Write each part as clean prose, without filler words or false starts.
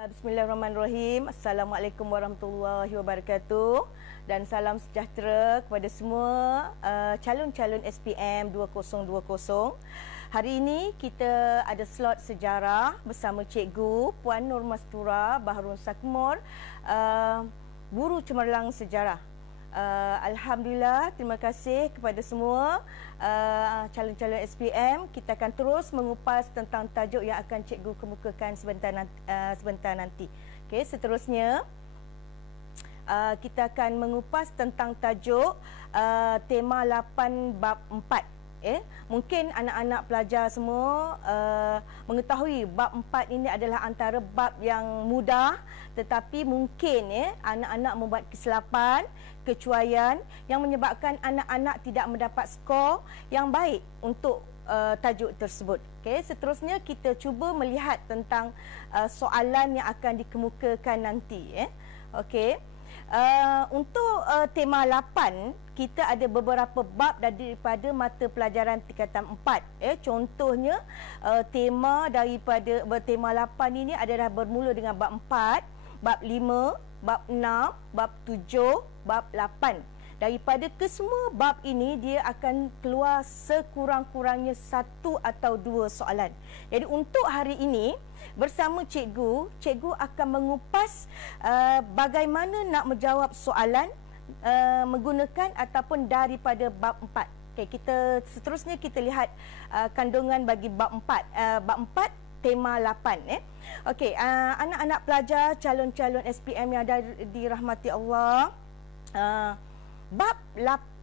Bismillahirrahmanirrahim. Assalamualaikum warahmatullahi wabarakatuh. Dan salam sejahtera kepada semua calon-calon SPM 2020. Hari ini kita ada slot sejarah bersama Cikgu Puan Nur Mastura Baharun Sakmur, Guru Cemerlang Sejarah. Alhamdulillah, terima kasih kepada semua calon-calon SPM. Kita akan terus mengupas tentang tajuk yang akan cikgu kemukakan sebentar nanti. Okey, seterusnya kita akan mengupas tentang tajuk tema 8 bab 4. Mungkin anak-anak pelajar semua mengetahui bab 4 ini adalah antara bab yang mudah, tetapi mungkin anak-anak membuat kesilapan, kecuaian yang menyebabkan anak-anak tidak mendapat skor yang baik untuk tajuk tersebut. Okey, seterusnya kita cuba melihat tentang soalan yang akan dikemukakan nanti. Okey. Untuk tema 8, kita ada beberapa bab daripada mata pelajaran tingkatan 4. Contohnya tema daripada tema 8 ini adalah bermula dengan bab 4, bab 5, bab 6, bab 7, bab 8. Daripada kesemua bab ini, dia akan keluar sekurang-kurangnya 1 atau 2 soalan. Jadi untuk hari ini, bersama cikgu akan mengupas bagaimana nak menjawab soalan menggunakan ataupun daripada bab 4. Okey, seterusnya kita lihat kandungan bagi bab 4. Bab 4 tema 8. Okey, anak-anak pelajar calon-calon SPM yang dirahmati Allah, bab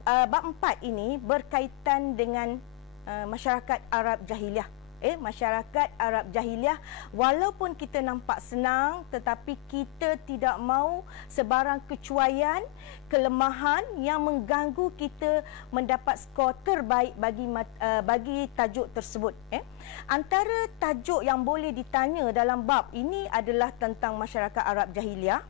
4 ini berkaitan dengan masyarakat Arab Jahiliah. Masyarakat Arab Jahiliah, walaupun kita nampak senang, tetapi kita tidak mahu sebarang kecuaian, kelemahan yang mengganggu kita mendapat skor terbaik bagi tajuk tersebut. Antara tajuk yang boleh ditanya dalam bab ini adalah tentang masyarakat Arab Jahiliah.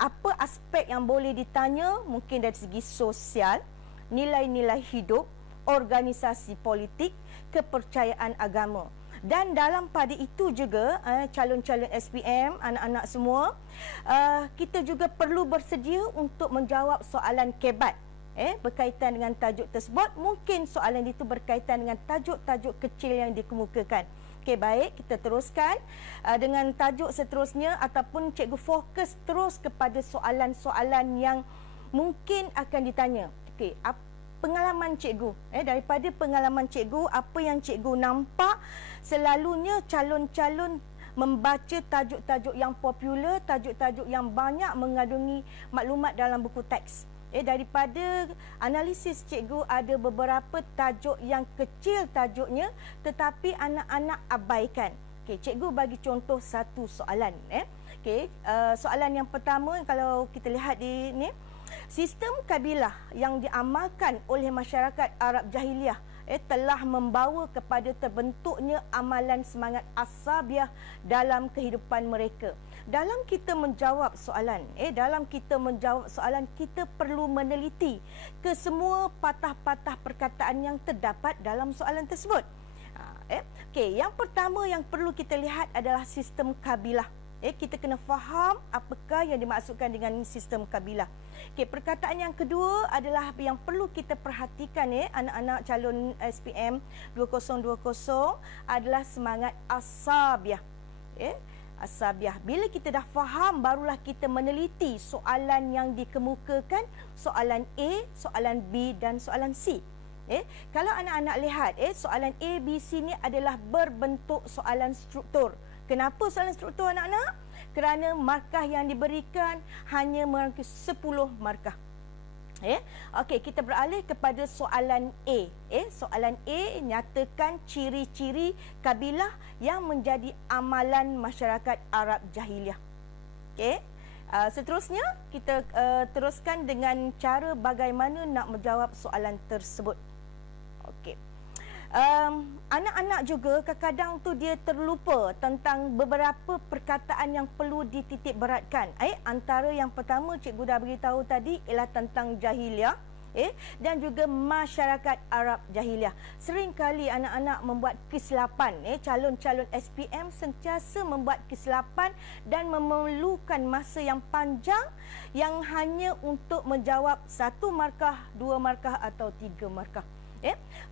Apa aspek yang boleh ditanya? Mungkin dari segi sosial, nilai-nilai hidup, organisasi politik, kepercayaan agama. Dan dalam pada itu juga calon-calon SPM, anak-anak semua, kita juga perlu bersedia untuk menjawab soalan kebat berkaitan dengan tajuk tersebut. Mungkin soalan itu berkaitan dengan tajuk-tajuk kecil yang dikemukakan. Okey, baik, kita teruskan dengan tajuk seterusnya, ataupun cikgu fokus terus kepada soalan-soalan yang mungkin akan ditanya. Okey, pengalaman cikgu, daripada pengalaman cikgu, apa yang cikgu nampak, selalunya calon-calon membaca tajuk-tajuk yang popular, tajuk-tajuk yang banyak mengandungi maklumat dalam buku teks. Daripada analisis cikgu, ada beberapa tajuk yang kecil tajuknya, tetapi anak-anak abaikan. Okey, cikgu bagi contoh satu soalan. Okey, soalan yang pertama, kalau kita lihat di ni, sistem kabilah yang diamalkan oleh masyarakat Arab Jahiliah telah membawa kepada terbentuknya amalan semangat asabiah dalam kehidupan mereka. Dalam kita menjawab soalan, kita perlu meneliti ke semua patah-patah perkataan yang terdapat dalam soalan tersebut. Okey, yang pertama yang perlu kita lihat adalah sistem kabilah. Kita kena faham apakah yang dimaksudkan dengan sistem kabilah. Okey, perkataan yang kedua adalah yang perlu kita perhatikan, anak-anak calon SPM 2020, adalah semangat asabiah. Asabiah. Bila kita dah faham, barulah kita meneliti soalan yang dikemukakan, soalan A, soalan B dan soalan C. Kalau anak-anak lihat, soalan A, B, C ni adalah berbentuk soalan struktur. Kenapa soalan struktur, anak-anak? Kerana markah yang diberikan hanya merangkumi 10 markah. Okey, kita beralih kepada soalan A. Soalan A, nyatakan ciri-ciri kabilah yang menjadi amalan masyarakat Arab Jahiliah. Okey. Seterusnya, kita teruskan dengan cara bagaimana nak menjawab soalan tersebut. Okey. Anak-anak juga kadang-kadang tu dia terlupa tentang beberapa perkataan yang perlu dititik beratkan. Antara yang pertama cikgu dah beritahu tadi ialah tentang jahiliah. dan juga masyarakat Arab Jahiliah. Seringkali anak-anak membuat kesilapan, calon-calon SPM sentiasa membuat kesilapan dan memerlukan masa yang panjang yang hanya untuk menjawab 1 markah, 2 markah atau 3 markah.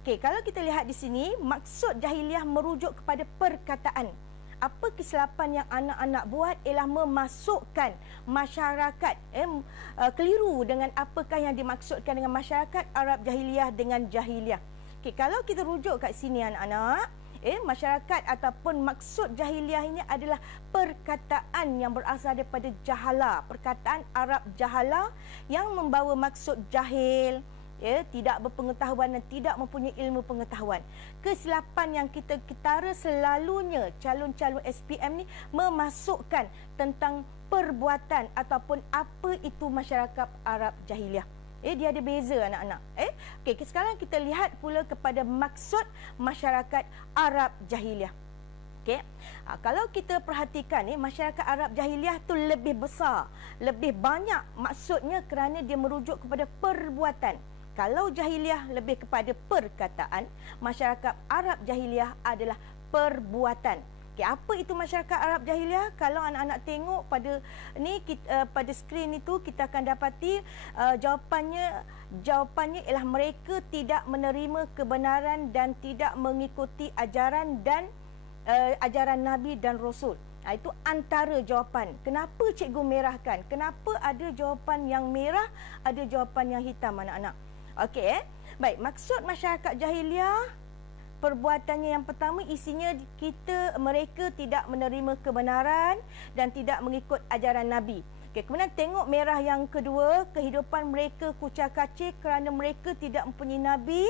Okey, kalau kita lihat di sini, maksud jahiliah merujuk kepada perkataan. Apa kesilapan yang anak-anak buat ialah memasukkan masyarakat keliru dengan apakah yang dimaksudkan dengan masyarakat Arab Jahiliah dengan jahiliah. Okey, kalau kita rujuk kat sini anak-anak, masyarakat ataupun maksud jahiliah ini adalah perkataan yang berasal daripada jahala, perkataan Arab jahala yang membawa maksud jahil, tidak berpengetahuan dan tidak mempunyai ilmu pengetahuan. Kesilapan yang kita ketara selalunya calon-calon SPM ni memasukkan tentang perbuatan ataupun apa itu masyarakat Arab Jahiliah. Dia ada beza anak-anak. Okey, sekarang kita lihat pula kepada maksud masyarakat Arab Jahiliah. Okey. Kalau kita perhatikan masyarakat Arab Jahiliah tu lebih besar, lebih banyak maksudnya kerana dia merujuk kepada perbuatan. Kalau jahiliah lebih kepada perkataan, masyarakat Arab Jahiliah adalah perbuatan. Okay, apa itu masyarakat Arab Jahiliah? Kalau anak-anak tengok pada pada skrin itu, kita akan dapati jawapannya ialah mereka tidak menerima kebenaran dan tidak mengikuti ajaran dan ajaran Nabi dan Rasul. Itu antara jawapan. Kenapa cikgu merahkan? Kenapa ada jawapan yang merah, ada jawapan yang hitam anak-anak? Okey, baik, maksud masyarakat jahiliah, perbuatannya yang pertama isinya mereka tidak menerima kebenaran dan tidak mengikut ajaran Nabi. Okey, kemudian tengok merah yang kedua, kehidupan mereka kucak-kacir kerana mereka tidak mempunyai Nabi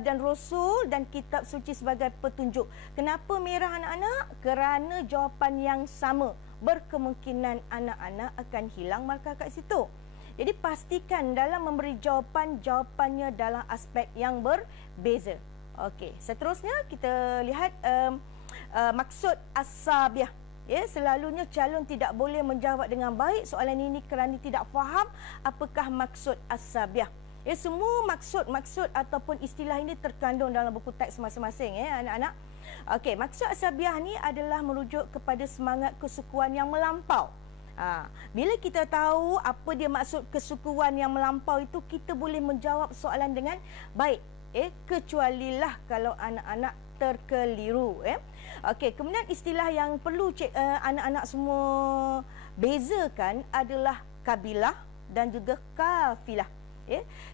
dan Rasul dan kitab suci sebagai petunjuk. Kenapa merah anak-anak? Kerana jawapan yang sama. Berkemungkinan anak-anak akan hilang markah kat situ. Jadi pastikan dalam memberi jawapannya dalam aspek yang berbeza. Okey, seterusnya kita lihat maksud as-sabiah. Selalunya calon tidak boleh menjawab dengan baik soalan ini kerana tidak faham apakah maksud as-sabiah. Semua maksud ataupun istilah ini terkandung dalam buku teks masing-masing anak-anak. Okey, maksud as-sabiah ni adalah merujuk kepada semangat kesukuan yang melampau. Bila kita tahu apa dia maksud kesukuan yang melampau itu, kita boleh menjawab soalan dengan baik. Kecualilah kalau anak-anak terkeliru. Okey, kemudian istilah yang perlu anak-anak semua bezakan adalah kabilah dan juga kafilah.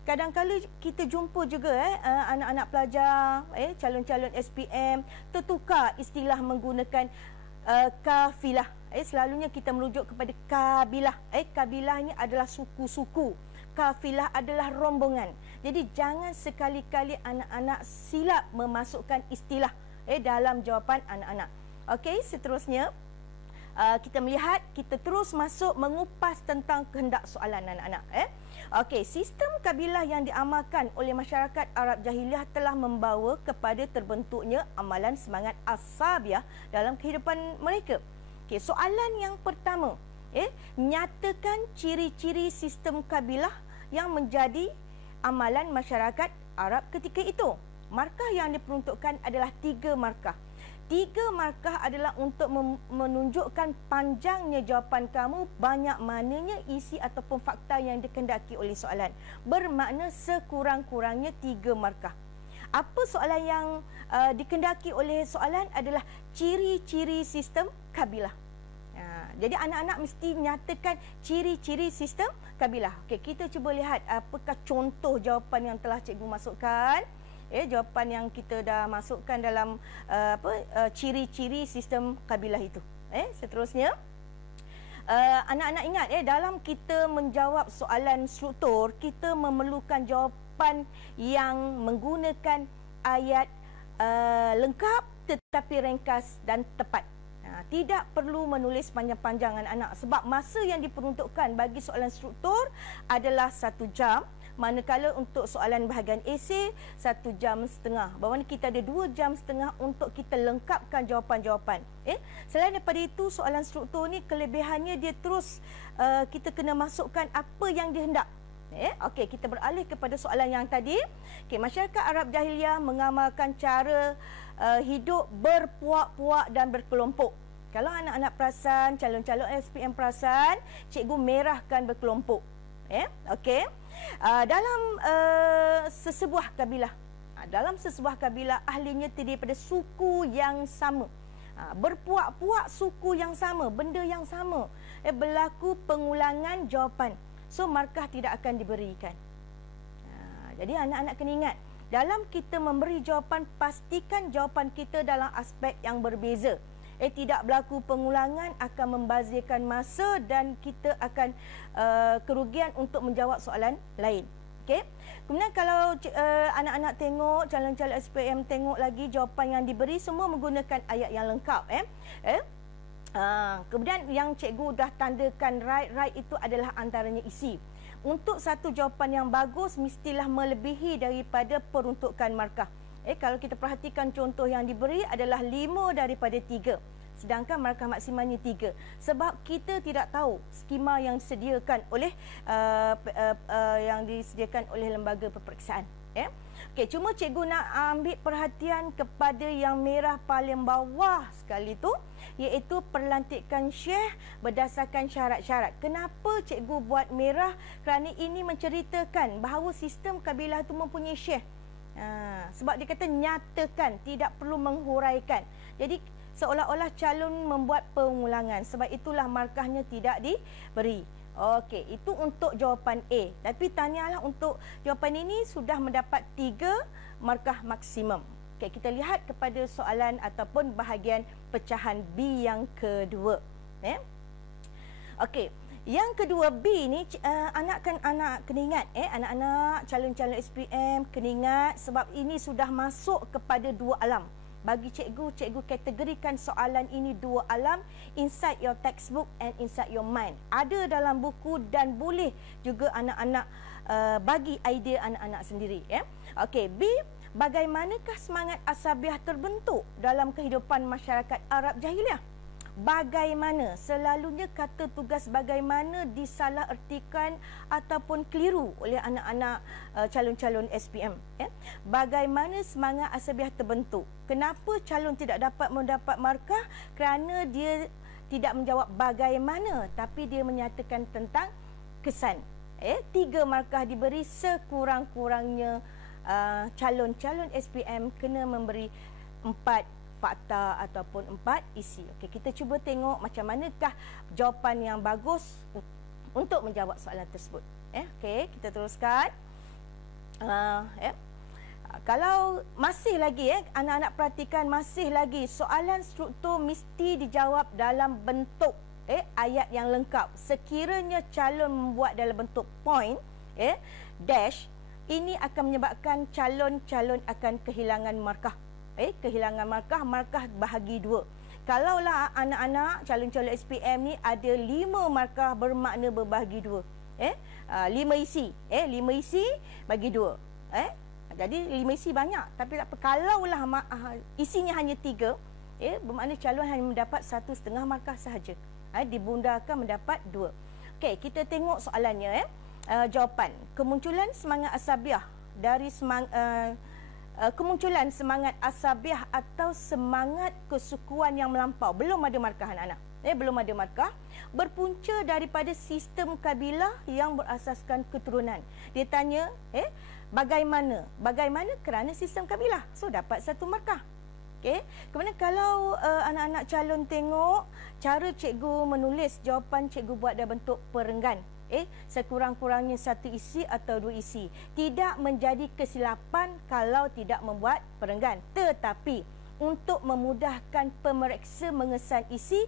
Kadang-kala kita jumpa juga anak-anak pelajar, calon-calon SPM tertukar istilah menggunakan kafilah. Selalunya kita merujuk kepada kabilah. Kabilah ini adalah suku-suku. Kafilah adalah rombongan. Jadi jangan sekali-kali anak-anak silap memasukkan istilah dalam jawapan anak-anak. Okey, seterusnya kita melihat, kita terus masuk mengupas tentang kehendak soalan anak-anak. Okey, sistem kabilah yang diamalkan oleh masyarakat Arab Jahiliah telah membawa kepada terbentuknya amalan semangat as-sabiah dalam kehidupan mereka. Okey, soalan yang pertama, nyatakan ciri-ciri sistem kabilah yang menjadi amalan masyarakat Arab ketika itu. Markah yang diperuntukkan adalah 3 markah. 3 markah adalah untuk menunjukkan panjangnya jawapan kamu, banyak mananya isi ataupun fakta yang dikehendaki oleh soalan. Bermakna sekurang-kurangnya 3 markah. Apa soalan yang dikehendaki oleh soalan adalah ciri-ciri sistem kabilah. Jadi anak-anak mesti nyatakan ciri-ciri sistem kabilah. Okey, kita cuba lihat apakah contoh jawapan yang telah cikgu masukkan. Jawapan yang kita dah masukkan dalam ciri-ciri sistem kabilah itu. Seterusnya, anak-anak ingat dalam kita menjawab soalan struktur, kita memerlukan jawapan yang menggunakan ayat lengkap tetapi ringkas dan tepat. Tidak perlu menulis panjang-panjang anak-anak sebab masa yang diperuntukkan bagi soalan struktur adalah 1 jam. Manakala untuk soalan bahagian esei 1 jam setengah. Bahawa kita ada 2 jam setengah untuk kita lengkapkan jawapan-jawapan. Selain daripada itu, soalan struktur ni kelebihannya dia terus kita kena masukkan apa yang dihendak. Okey, kita beralih kepada soalan yang tadi. Okey, masyarakat Arab Jahiliyah mengamalkan cara hidup berpuak-puak dan berkelompok. Kalau anak-anak perasan, calon-calon SPM perasan, cikgu merahkan berkelompok. Okey. Dalam sesebuah kabilah, ahlinya terdiri pada suku yang sama. Berpuak-puak suku yang sama, benda yang sama. Berlaku pengulangan jawapan. So, markah tidak akan diberikan. Jadi, anak-anak kena ingat. Dalam kita memberi jawapan, pastikan jawapan kita dalam aspek yang berbeza. Tidak berlaku pengulangan akan membazirkan masa dan kita akan kerugian untuk menjawab soalan lain. Okey. Kemudian kalau anak-anak tengok, calon-calon SPM tengok lagi jawapan yang diberi semua menggunakan ayat yang lengkap. Kemudian yang cikgu dah tandakan right itu adalah antaranya isi. Untuk satu jawapan yang bagus mestilah melebihi daripada peruntukan markah. Kalau kita perhatikan contoh yang diberi adalah 5 daripada 3. Sedangkan markah maksimalnya 3. Sebab kita tidak tahu skema yang disediakan oleh lembaga peperiksaan. Okey, cuma cikgu nak ambil perhatian kepada yang merah paling bawah sekali tu, iaitu perlantikan syekh berdasarkan syarat-syarat. Kenapa cikgu buat merah? Kerana ini menceritakan bahawa sistem kabilah itu mempunyai syekh. Sebab dia kata nyatakan, tidak perlu menghuraikan. Jadi seolah-olah calon membuat pengulangan. Sebab itulah markahnya tidak diberi. Okey, itu untuk jawapan A. Tapi tanyalah untuk jawapan ini sudah mendapat 3 markah maksimum. Okey, kita lihat kepada soalan ataupun bahagian pecahan B yang kedua. Okey, yang kedua B ni anak kena ingat, anak-anak calon-calon SPM kena ingat sebab ini sudah masuk kepada 2 alam. Bagi cikgu kategorikan soalan ini 2 alam, inside your textbook and inside your mind. Ada dalam buku dan boleh juga anak-anak bagi idea anak-anak sendiri. Okey, B, bagaimanakah semangat asabiah terbentuk dalam kehidupan masyarakat Arab Jahiliyah? Bagaimana? Selalunya kata tugas bagaimana disalahertikan ataupun keliru oleh anak-anak calon-calon SPM. Bagaimana semangat asabiah terbentuk? Kenapa calon tidak dapat mendapat markah? Kerana dia tidak menjawab bagaimana, tapi dia menyatakan tentang kesan. 3 markah diberi, sekurang-kurangnya calon-calon SPM kena memberi 4 fakta ataupun 4 isi. Okey, kita cuba tengok macam manakah jawapan yang bagus untuk menjawab soalan tersebut. Okey, kita teruskan. Kalau masih lagi anak-anak perhatikan, masih lagi soalan struktur mesti dijawab dalam bentuk ayat yang lengkap. Sekiranya calon membuat dalam bentuk point dash, ini akan menyebabkan calon-calon akan kehilangan markah. Kehilangan markah bahagi 2. Kalaulah anak-anak calon-calon SPM ni ada 5 markah bermakna berbahagi 2. 5 isi. 5 isi bagi 2. Jadi 5 isi banyak. Tapi tak apa. Kalaulah isinya hanya 3, bermakna calon hanya mendapat 1,5 markah sahaja. Dibundakan mendapat 2. Okey, kita tengok soalannya. Jawapan. Kemunculan semangat asabiah dari kemunculan semangat asabiah atau semangat kesukuan yang melampau. Belum ada markah anak-anak. Belum ada markah. Berpunca daripada sistem kabilah yang berasaskan keturunan. Dia tanya, bagaimana? Bagaimana kerana sistem kabilah. So, dapat 1 markah. Okey. Kemudian kalau anak-anak calon tengok cara cikgu menulis jawapan, cikgu buat dalam bentuk perenggan. Sekurang-kurangnya 1 isi atau 2 isi. Tidak menjadi kesilapan kalau tidak membuat perenggan. Tetapi untuk memudahkan pemeriksa mengesan isi,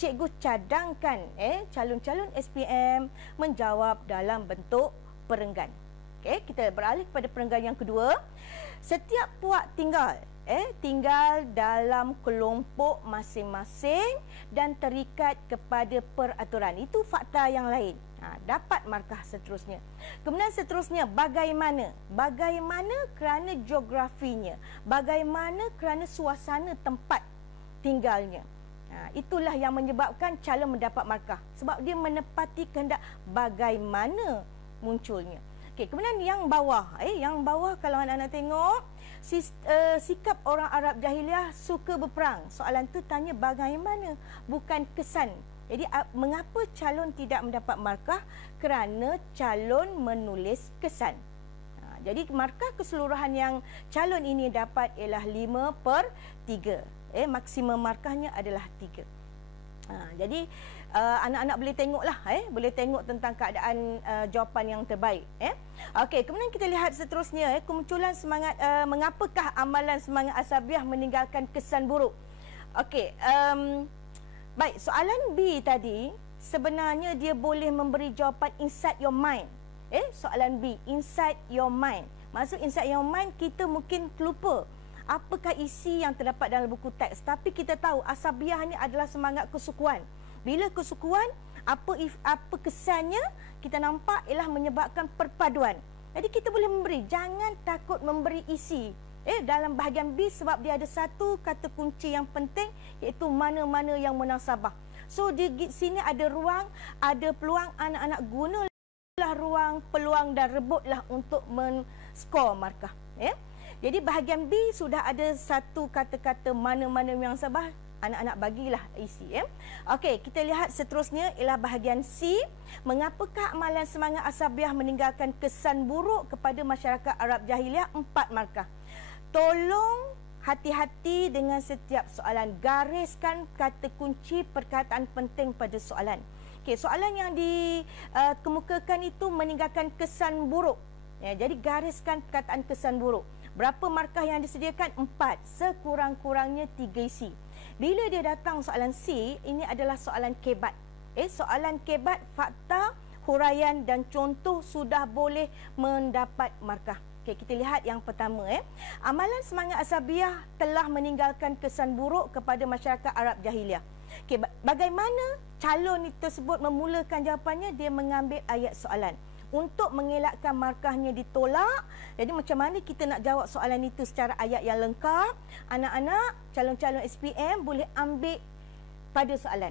cikgu cadangkan calon-calon SPM menjawab dalam bentuk perenggan. Okey, kita beralih kepada perenggan yang kedua. Setiap puak tinggal dalam kelompok masing-masing dan terikat kepada peraturan. Itu fakta yang lain. Dapat markah seterusnya. Kemudian seterusnya, bagaimana? Bagaimana kerana geografinya? Bagaimana kerana suasana tempat tinggalnya? Itulah yang menyebabkan calon mendapat markah. Sebab dia menepati kehendak bagaimana munculnya. Okey, kemudian yang bawah, kalau anak-anak tengok sikap orang Arab jahiliah suka berperang. Soalan tu tanya bagaimana, bukan kesan. Jadi mengapa calon tidak mendapat markah? Kerana calon menulis kesan. Jadi markah keseluruhan yang calon ini dapat ialah 5/3. Maksimum markahnya adalah 3. Jadi anak-anak boleh tengoklah, boleh tengok tentang keadaan jawapan yang terbaik. Okey, kemudian kita lihat seterusnya, kemunculan semangat, mengapakah amalan semangat asabiah meninggalkan kesan buruk. Okey, baik, soalan B tadi sebenarnya dia boleh memberi jawapan inside your mind. Soalan B, inside your mind. Maksud inside your mind, kita mungkin terlupa apakah isi yang terdapat dalam buku teks. Tapi kita tahu asabiah ni adalah semangat kesukuan. Bila kesukuan, apa kesannya, kita nampak ialah menyebabkan perpaduan. Jadi kita boleh memberi, jangan takut memberi isi. Dalam bahagian B, sebab dia ada satu kata kunci yang penting, iaitu mana-mana yang munasabah. So di sini ada ruang, ada peluang, anak-anak gunalah ruang, peluang dan rebutlah untuk men-skor markah. Jadi bahagian B sudah ada satu kata-kata mana-mana yang sabah, anak-anak bagilah isi. Okey, kita lihat seterusnya ialah bahagian C. Mengapakah amalan semangat asabiah meninggalkan kesan buruk kepada masyarakat Arab jahiliah? 4 markah. Tolong hati-hati dengan setiap soalan. Gariskan kata kunci perkataan penting pada soalan. Okey, soalan yang dikemukakan itu meninggalkan kesan buruk. Jadi gariskan perkataan kesan buruk. Berapa markah yang disediakan? 4. Sekurang-kurangnya 3 isi. Bila dia datang soalan C, ini adalah soalan kebat. Soalan kebat, fakta, huraian dan contoh sudah boleh mendapat markah. Okey, kita lihat yang pertama. Amalan semangat asabiah telah meninggalkan kesan buruk kepada masyarakat Arab jahiliah. Okey, bagaimana calon tersebut memulakan jawapannya? Dia mengambil ayat soalan. Untuk mengelakkan markahnya ditolak, jadi macam mana kita nak jawab soalan itu secara ayat yang lengkap? Anak-anak, calon-calon SPM boleh ambil pada soalan.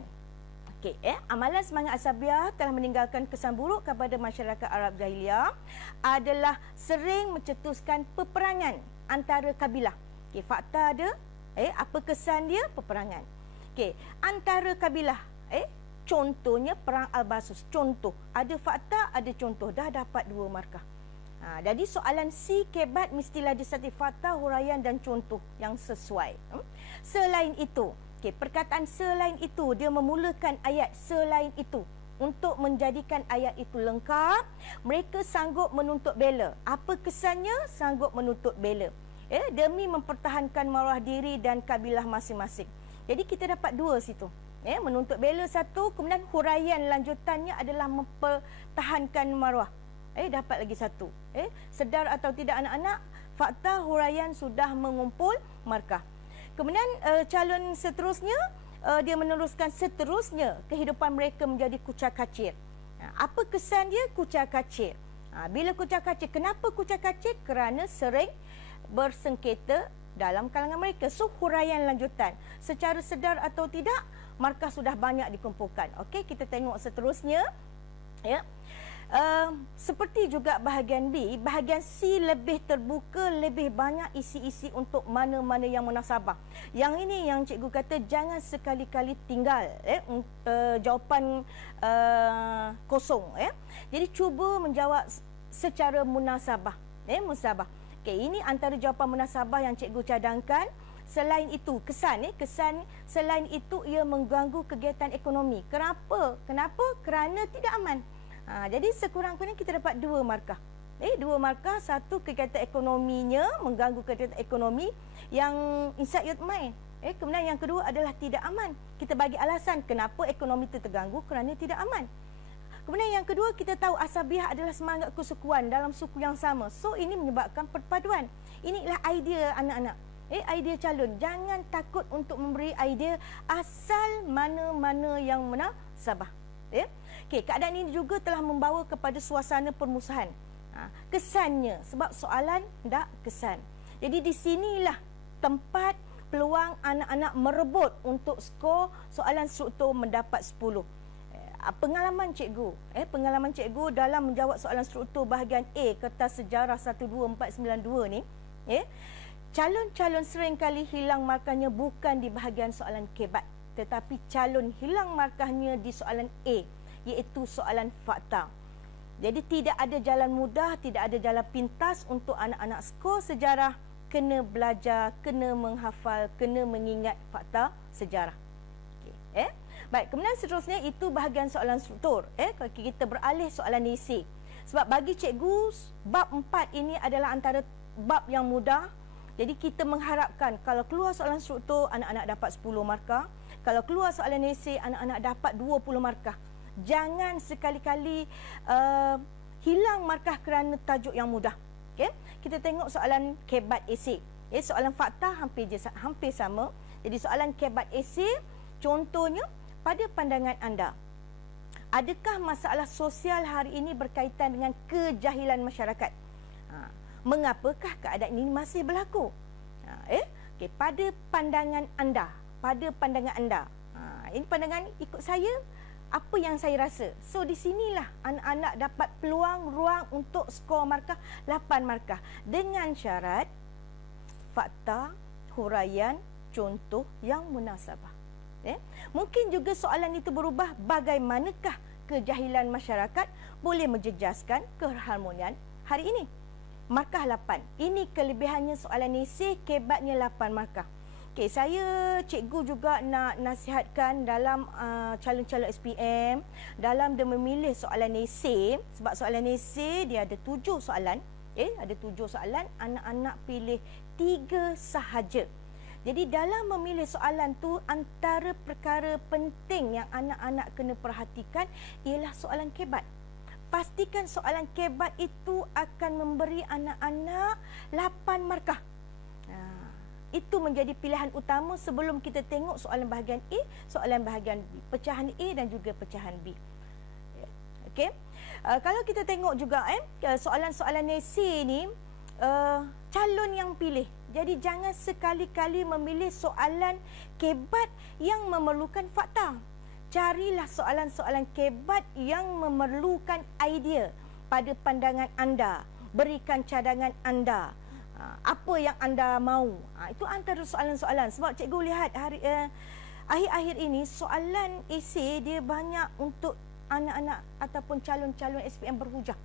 Okey, amalan semangat asabiah telah meninggalkan kesan buruk kepada masyarakat Arab jahiliah adalah sering mencetuskan peperangan antara kabilah. Okey, fakta ada, apa kesan dia? Peperangan. Okey, antara kabilah, contohnya perang Al-Basus. Contoh, ada fakta, ada contoh, dah dapat 2 markah. Jadi soalan C kebat mestilah disertai fakta, huraian dan contoh yang sesuai. Selain itu, perkataan selain itu, dia memulakan ayat selain itu. Untuk menjadikan ayat itu lengkap, mereka sanggup menuntut bela. Apa kesannya? Sanggup menuntut bela. Demi mempertahankan maruah diri dan kabilah masing-masing. Jadi kita dapat 2 situ. Menuntut bela 1, kemudian huraian lanjutannya adalah mempertahankan maruah. Dapat lagi 1. Sedar atau tidak anak-anak, fakta huraian sudah mengumpul markah. Kemudian calon seterusnya, dia meneruskan seterusnya kehidupan mereka menjadi kucar-kacir. Apa kesan dia? Kucar-kacir. Bila kucar-kacir, kenapa kucar-kacir? Kerana sering bersengketa dalam kalangan mereka. So huraian lanjutan, secara sedar atau tidak, markah sudah banyak dikumpulkan. Okey, kita tengok seterusnya. Seperti juga bahagian B, bahagian C lebih terbuka, lebih banyak isi-isi untuk mana-mana yang munasabah. Yang ini yang cikgu kata jangan sekali-kali tinggal jawapan kosong. Jadi cuba menjawab secara munasabah. Munasabah. Okey, ini antara jawapan munasabah yang cikgu cadangkan. Selain itu, kesan selain itu ia mengganggu kegiatan ekonomi. Kenapa? Kerana tidak aman. Jadi sekurang-kurangnya kita dapat 2 markah. 2 markah, 1 kegiatan ekonominya, mengganggu kegiatan ekonomi yang inside your mind. Kemudian yang kedua adalah tidak aman. Kita bagi alasan kenapa ekonomi itu terganggu, kerana tidak aman. Kemudian yang kedua, kita tahu asabiah adalah semangat kesukuan dalam suku yang sama. So ini menyebabkan perpaduan. Inilah idea anak-anak. Idea calon, jangan takut untuk memberi idea asal mana-mana yang munasabah. Okey, keadaan ini juga telah membawa kepada suasana permusuhan. Kesannya, sebab soalan tak kesan. Jadi di sinilah tempat peluang anak-anak merebut untuk skor soalan struktur mendapat 10. pengalaman cikgu. Pengalaman cikgu dalam menjawab soalan struktur bahagian A kertas sejarah 12492 ni, calon-calon seringkali hilang markahnya bukan di bahagian soalan kebat, tetapi calon hilang markahnya di soalan A, iaitu soalan fakta. Jadi tidak ada jalan mudah, tidak ada jalan pintas untuk anak-anak skor sejarah. Kena belajar, kena menghafal, kena mengingat fakta sejarah. Baik, kemudian seterusnya itu bahagian soalan struktur. Kalau kita beralih soalan isi. Sebab bagi cikgu, bab 4 ini adalah antara bab yang mudah. Jadi kita mengharapkan kalau keluar soalan struktur, anak-anak dapat 10 markah. Kalau keluar soalan isi, anak-anak dapat 20 markah. Jangan sekali-kali hilang markah kerana tajuk yang mudah. Kita tengok soalan kebat esei. Soalan fakta hampir sama. Jadi soalan kebat esei, contohnya, pada pandangan anda, adakah masalah sosial hari ini berkaitan dengan kejahilan masyarakat? Mengapakah keadaan ini masih berlaku? Pada pandangan anda, ini pandangan ikut saya, apa yang saya rasa. So di sinilah anak-anak dapat peluang ruang untuk skor markah 8 markah dengan syarat fakta, huraian, contoh yang munasabah. Mungkin juga soalan itu berubah, bagaimanakah kejahilan masyarakat boleh menjejaskan keharmonian hari ini. Markah 8. Ini kelebihannya soalan esei, kebatnya 8 markah. Saya cikgu juga nak nasihatkan dalam calon-calon SPM dalam dia memilih soalan esei, sebab soalan esei dia ada 7 soalan. Ada 7 soalan, anak-anak pilih 3 sahaja. Jadi dalam memilih soalan tu, antara perkara penting yang anak-anak kena perhatikan ialah soalan kebat. Pastikan soalan kebat itu akan memberi anak-anak 8 markah. Itu menjadi pilihan utama sebelum kita tengok soalan bahagian A, soalan bahagian B, pecahan A dan juga pecahan B. Okey. Kalau kita tengok juga soalan-soalan esei ni, calon yang pilih. Jadi jangan sekali-kali memilih soalan kebat yang memerlukan fakta. Carilah soalan-soalan kebat yang memerlukan idea pada pandangan anda. Berikan cadangan anda. Apa yang anda mahu. Itu antara soalan-soalan. Sebab cikgu lihat akhir-akhir ini soalan esei dia banyak untuk anak-anak ataupun calon-calon SPM berhujah.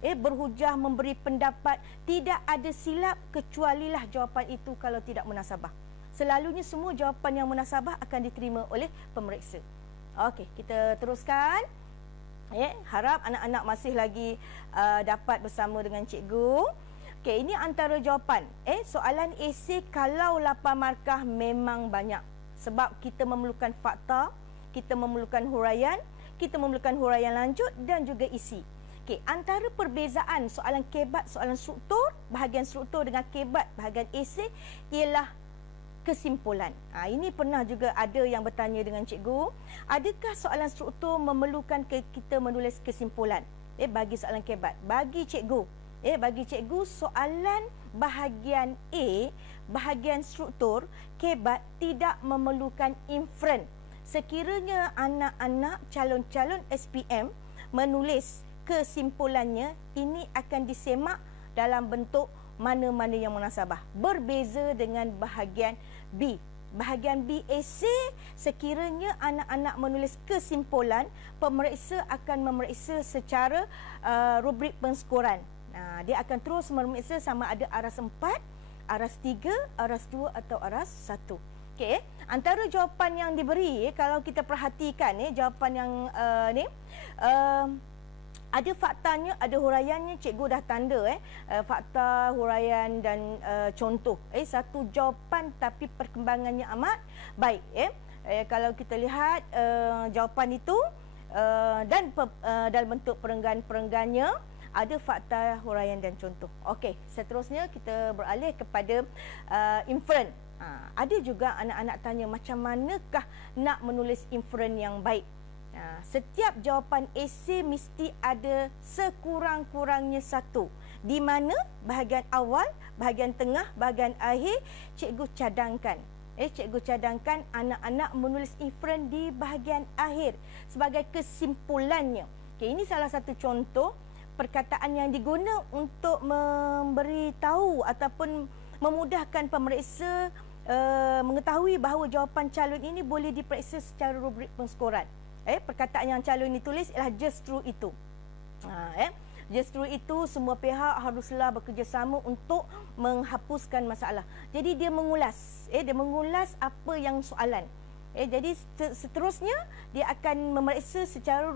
Berhujah, memberi pendapat. Tidak ada silap kecualilah jawapan itu kalau tidak munasabah. Selalunya semua jawapan yang munasabah akan diterima oleh pemeriksa. Okey, kita teruskan. Harap anak-anak masih lagi dapat bersama dengan cikgu. Okey, ini antara jawapan. Soalan esei kalau 8 markah memang banyak. Sebab kita memerlukan fakta, kita memerlukan huraian, kita memerlukan huraian lanjut dan juga isi. Okey, antara perbezaan soalan kebat, soalan struktur, bahagian struktur dengan kebat, bahagian esei ialah kesimpulan. Ini pernah juga ada yang bertanya dengan cikgu, adakah soalan struktur memerlukan kita menulis kesimpulan? Bagi soalan kebat, bagi cikgu soalan bahagian A, bahagian struktur kebat tidak memerlukan inferen. Sekiranya anak-anak calon-calon SPM menulis kesimpulannya, ini akan disemak dalam bentuk mana-mana yang munasabah. Berbeza dengan bahagian B. Bahagian B esei, sekiranya anak-anak menulis kesimpulan, pemeriksa akan memeriksa secara rubrik penskoran. Dia akan terus memeriksa sama ada aras 4, aras 3, aras 2 atau aras 1. Okey, antara jawapan yang diberi, kalau kita perhatikan jawapan yang ni, ada faktanya, ada huraiannya, cikgu dah tanda fakta, huraian dan contoh. Satu jawapan tapi perkembangannya amat baik. Kalau kita lihat jawapan itu dan dalam bentuk perenggan-perenggannya, ada fakta, huraian dan contoh. Okey, seterusnya kita beralih kepada inferen. Ada juga anak-anak tanya macam manakah nak menulis inferen yang baik. Setiap jawapan esei mesti ada sekurang-kurangnya satu. Di mana bahagian awal, bahagian tengah, bahagian akhir cikgu cadangkan Cikgu cadangkan anak-anak menulis inference di bahagian akhir sebagai kesimpulannya. Okey, ini salah satu contoh perkataan yang diguna untuk memberitahu ataupun memudahkan pemeriksa mengetahui bahawa jawapan calon ini boleh diperiksa secara rubrik penskoran. Perkataan yang calon ditulis ialah just true itu. Just true itu, semua pihak haruslah bekerjasama untuk menghapuskan masalah. Jadi dia mengulas, dia mengulas apa yang soalan. Jadi seterusnya dia akan memeriksa secara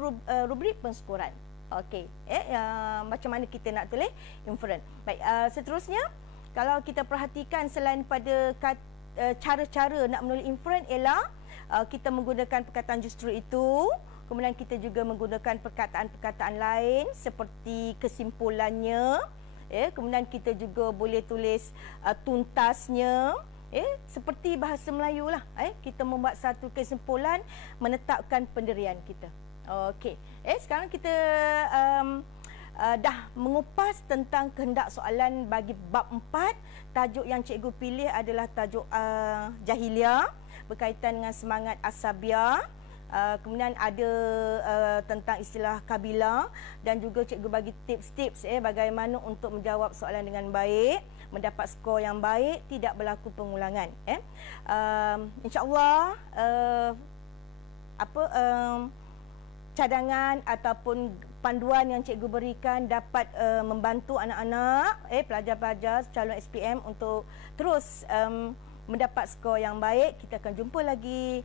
rubrik penskoran. Okey, macam mana kita nak tulis inference. Baik, seterusnya kalau kita perhatikan selain pada cara-cara nak menulis inference ialah kita menggunakan perkataan just true itu. Kemudian kita juga menggunakan perkataan-perkataan lain seperti kesimpulannya. Kemudian kita juga boleh tulis tuntasnya. Seperti bahasa Melayu lah. Kita membuat satu kesimpulan, menetapkan pendirian kita. Okey. Sekarang kita dah mengupas tentang kehendak soalan bagi bab 4. Tajuk yang cikgu pilih adalah tajuk jahiliah berkaitan dengan semangat asabiah. Kemudian ada tentang istilah kabilah dan juga cikgu bagi tips-tips bagaimana untuk menjawab soalan dengan baik, mendapat skor yang baik, tidak berlaku pengulangan. InsyaAllah cadangan ataupun panduan yang cikgu berikan dapat membantu anak-anak, pelajar-pelajar calon SPM untuk terus mendapat skor yang baik. Kita akan jumpa lagi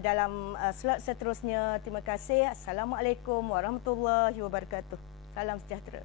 dalam slot seterusnya. Terima kasih. Assalamualaikum warahmatullahi wabarakatuh. Salam sejahtera.